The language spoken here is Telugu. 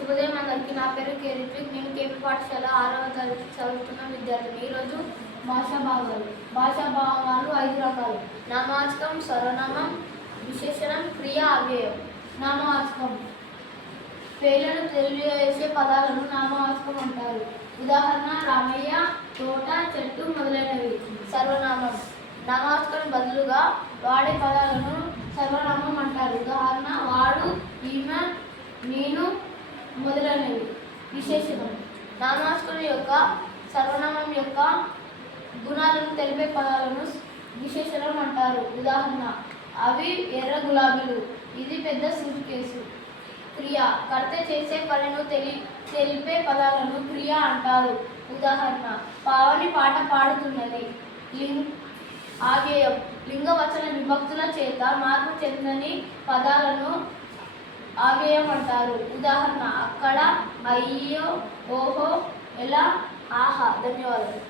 శుభోదయం అందరికీ. నా పేరు కే రిత్విక్. నేను కేపీ పాఠశాల 6వ తరగతి చదువుతున్న విద్యార్థిని. ఈరోజు భాషా భాగాలు 5 రకాలు. నామవాచకం, సర్వనామం, విశేషణం, క్రియ, అవ్యయం. నామవాచకం పేర్లను తెలియజేసే పదాలను నామవాచకం అంటారు. ఉదాహరణ రామయ్య, తోట, చెట్టు మొదలైనవి. సర్వనామం నామవాచకం బదులుగా వాడే పదాలను సర్వనామం అంటారు. ఉదాహరణ వాడు, ఈమె, నేను మొదలైనవి. విశేషణం నామవాచకం యొక్క సర్వనామం యొక్క గుణాలను తెలిపే పదాలను విశేషణం అంటారు. ఉదాహరణ అవి ఎర్ర గులాబీలు, ఇది పెద్ద సూట్ కేసు. క్రియ కర్త చేసే పనిని తెలిపే పదాలను క్రియ అంటారు. ఉదాహరణ పావని పాట పాడుతున్నది. అవ్యయం లింగవచన విభక్తుల చేత మార్పు చెందని పదాలను అవ్యయం అంటారు. ఉదాహరణ అక్కడ, అయ్యో, ఓహో, ఎలా, ఆహా. ధన్యవాదాలు.